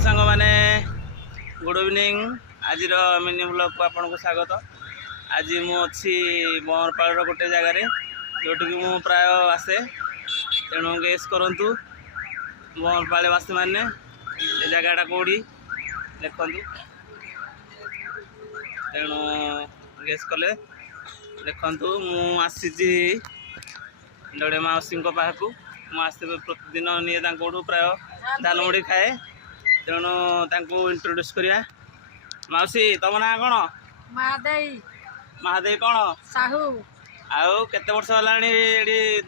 सांग मैंने good evening आज मिनी ब्लॉग को आपन को स्वागत। आज मुझी बरपाड़ गोटे जगार जोटिक मु प्राय आसे तेणु गेस करूँ बरपाड़वासी मैंने जगटा कौड़ी देखु तेणु गेस कले देखु मुसी जड़े मौसी पाक मुझे प्रतिदिन निए प्राय झालमुड़ी खाए तेणु इंट्रोड्यूस करिया। मौसी तुम ना कौन? महादेई। महादेई कौन? साहू। आउ केते वर्ष हलाणी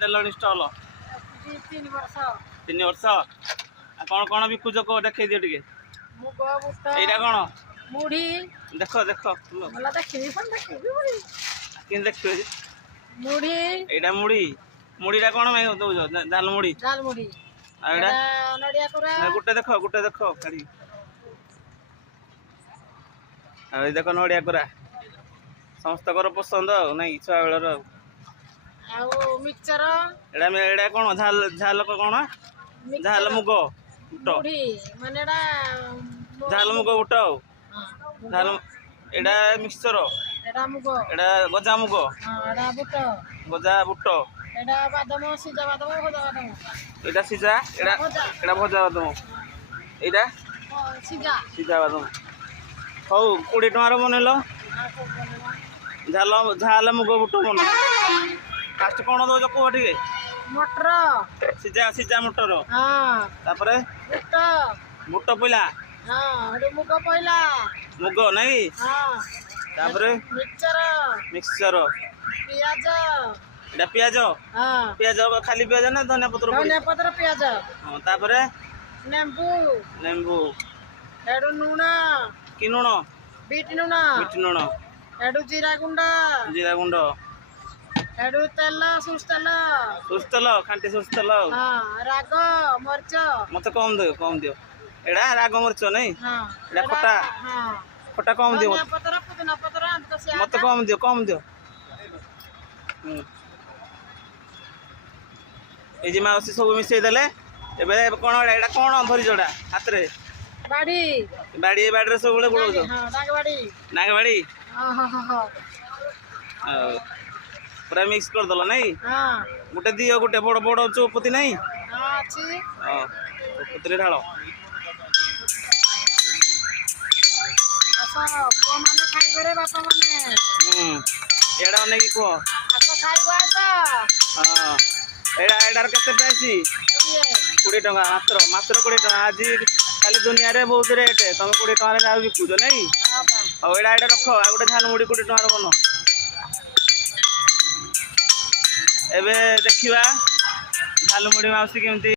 देलणी स्टॉल? 3 वर्ष। 3 वर्ष। कौन कौन बिकुच को देखे दियो टिके? मुग बुट। एटा कौन? मुढ़ी। देख देख मला देखिबी पण देखिबी मुढ़ी। किन देखियो जे? मुढ़ी। एटा मुढ़ी। मुढ़ीटा कौन में दउजो? दाल मुढ़ी। दाल मुढ़ी। एटा नडिया कुरा। गुटे देख खाली आ देख नड़िया कुरा समस्त पसंद नहीं छुआ बेलर मिक्सचर। एड़ा कौन झाल झाल कौन? झाल मुग बुट माने झाल मुग बुट झाल एड़ा मिक्सचर एड़ा मुग एड़ा गजा मुग एड़ा बुट गजा बुट एड़ा बादाम सिजा बादाम भजा बादाम एड़ा सिजा एड़ा एड़ा भजा बादाम एड़ा सिजा सिजा बादाम हौ 20 टकार बनेल झाल झाल मुग बुट मन फास्ट कौन दौज कह टे? मटर सिजा सिजा मटर तापरे बुट बुट पइला मुग पइला मुग नहीं तापरे मिक्सचर मिक्सचर पियाज एटा पियाज पियाज खाली पियाज ना धनिया पत्र पियाज तापरे नेंबू नेंबू एडु नून कि नून बीट नून एडु जीरा गुंड एडु तेल सोर्स तेल खांटी सोर्स तेल राग मरच मत कम दियो एड़ा राग मरच नहीं एड़ा खटा खटा कम दियो पत्र पुदीना पत्र मत कम दियो ये मौसी सब मिसई देले एबे कोन एड़ा कोन धरि जोड़ा हाथ रे बाड़ी बाड़ी बाड़ी सब बड़े गुड़ो जो नागबाड़ी पूरा मिक्स कर दलो नहीं गोटे दियो गोटे बड़ बड़ चौपती नहीं चौपती ढाल एड़ा नहीं कह हाँ एड़ा एडार केते प्राइस? 20 टका मात्र मात्र 20 टका आज खाली दुनिया रे बहुत रेट तुम 20 टका बिकुच नहीं हाँ एड़ा एड़ा रख आ गोटे झालमुड़ी 20 टकार बन एबे देखिबा झालमुड़ी मौसी केमती